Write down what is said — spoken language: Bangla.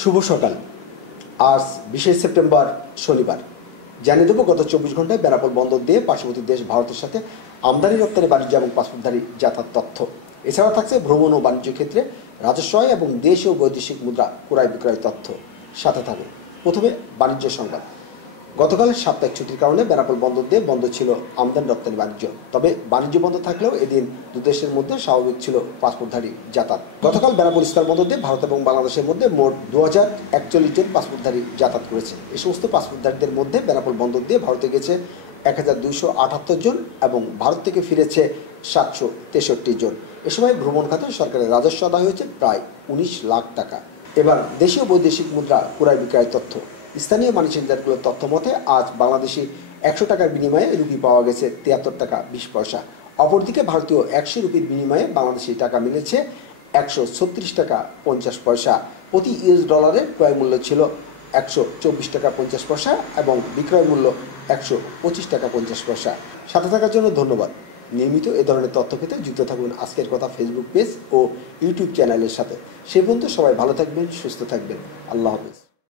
শুভ সকাল। আজ 20 সেপ্টেম্বর শনিবার। জানিয়ে দেব গত 24 ঘন্টায় বেনাপোল বন্দর দিয়ে পার্শ্ববর্তী দেশ ভারতের সাথে আমদানি রপ্তানি বাণিজ্য এবং পাসপোর্টধারী যাতায়াত তথ্য। এছাড়া থাকছে ভ্রমণ ও বাণিজ্য ক্ষেত্রে রাজস্ব আয় এবং দেশীয় বৈদেশিক মুদ্রা ক্রয় বিক্রয় তথ্য সাথে থাকে। প্রথমে বাণিজ্য সংবাদ। গতকাল সাপ্তাহিক ছুটির কারণে বেনাপোল বন্দর দিয়ে বন্ধ ছিল আমদানি রপ্তানি বাণিজ্য। তবে বাণিজ্য বন্ধ থাকলেও এদিন দু দেশের মধ্যে স্বাভাবিক ছিল পাসপোর্টধারী যাতায়াত। গতকাল বেনাপোল স্থল বন্দর দিয়ে ভারত এবং বাংলাদেশের মধ্যে মোট 2041 জন পাসপোর্টধারী যাতায়াত করেছে। এই সমস্ত পাসপোর্টধারীদের মধ্যে বেনাপোল বন্দর দিয়ে ভারতে গেছে 1278 জন এবং ভারত থেকে ফিরেছে 763 জন। এ সময় ভ্রমণ খাতে সরকারের রাজস্ব আদায় হয়েছে প্রায় 19 লাখ টাকা। এবার দেশীয় বৈদেশিক মুদ্রা ক্রয় বিক্রয় তথ্য। স্থানীয় মানি চেঞ্জারগুলোর তথ্য মতে আজ বাংলাদেশি 100 টাকার বিনিময়ে রুপি পাওয়া গেছে 73 টাকা 20 পয়সা। অপরদিকে ভারতীয় 100 রুপির বিনিময়ে বাংলাদেশি টাকা মিলেছে 136 টাকা 50 পয়সা। প্রতি ইউএস ডলারের ক্রয় মূল্য ছিল 124 টাকা 50 পয়সা এবং বিক্রয় মূল্য 125 টাকা 50 পয়সা। সাথে থাকার জন্য ধন্যবাদ। নিয়মিত এ ধরনের তথ্য পেতে যুক্ত থাকুন আজকের কথা ফেসবুক পেজ ও ইউটিউব চ্যানেলের সাথে। সে পর্যন্ত সবাই ভালো থাকবেন, সুস্থ থাকবেন। আল্লাহ হাফেজ।